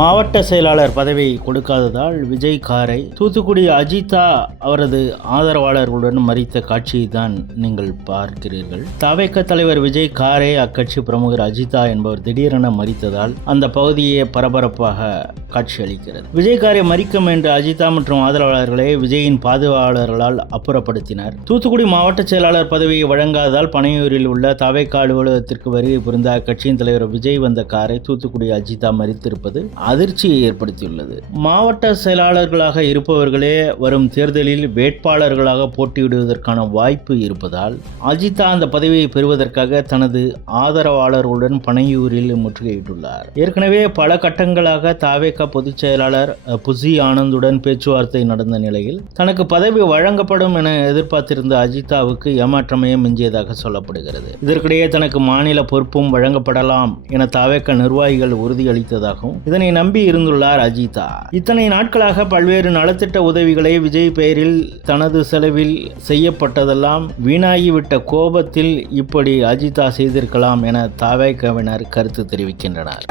மாவட்ட செயலாளர் பதவியை கொடுக்காததால் விஜய் காரை தூத்துக்குடி அஜிதா அவரது ஆதரவாளர்களுடன் மறித்த காட்சியை தான் நீங்கள் பார்க்கிறீர்கள். தவேக தலைவர் விஜய் காரை அக்கட்சி பிரமுகர் அஜிதா என்பவர் திடீரென மறித்ததால் அந்த பகுதியே பரபரப்பாக காட்சியளிக்கிறது. விஜய் காரை மறிக்கும் என்று அஜிதா மற்றும் ஆதரவாளர்களை விஜயின் பாதுகாவலர்களால் அப்புறப்படுத்தினர். தூத்துக்குடி மாவட்ட செயலாளர் பதவியை வழங்காததால் பனையூரில் உள்ள தவேக அலுவலகத்திற்கு வருகை புரிந்த அக்கட்சியின் தலைவர் விஜய் வந்த காரை தூத்துக்குடி அஜிதா மறித்திருப்பது அதிர்ச்சியை ஏற்படுத்தியுள்ளது. மாவட்ட செயலாளர்களாக இருப்பவர்களே வரும் தேர்தலில் வேட்பாளர்களாக போட்டியிடுவதற்கான வாய்ப்பு இருப்பதால் அஜிதா அந்த பதவியை பெறுவதற்காக தனது ஆதரவாளர்களுடன் பனையூரில் முற்றுகையிட்டுள்ளார். ஏற்கனவே பல கட்டங்களாக தவேக பொதுச் செயலாளர் புசி ஆனந்துடன் பேச்சுவார்த்தை நடந்த நிலையில் தனக்கு பதவி வழங்கப்படும் என எதிர்பார்த்திருந்த அஜிதாவுக்கு ஏமாற்றமே மிஞ்சியதாக சொல்லப்படுகிறது. இதற்கிடையே தனக்கு மாநில பொறுப்பும் வழங்கப்படலாம் என தவேக நிர்வாகிகள் உறுதியளித்ததாகவும் இதனை நம்பி இருந்துள்ளார் அஜிதா. இத்தனை நாட்களாக பல்வேறு நலத்திட்ட உதவிகளை விஜய் பெயரில் தனது செலவில் செய்யப்பட்டதெல்லாம் வீணாகிவிட்ட கோபத்தில் இப்படி அஜிதா செய்திருக்கலாம் என தவேகவினர் கருத்து தெரிவிக்கின்றனர்.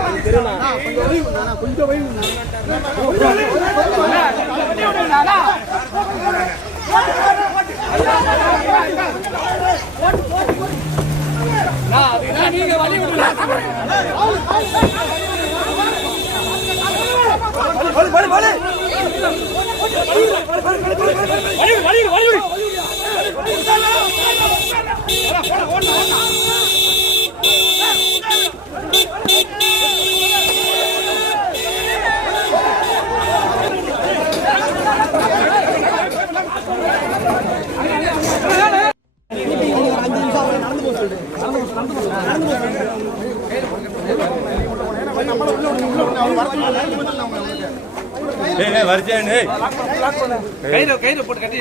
கையில போட்டு கட்டி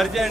வரிசை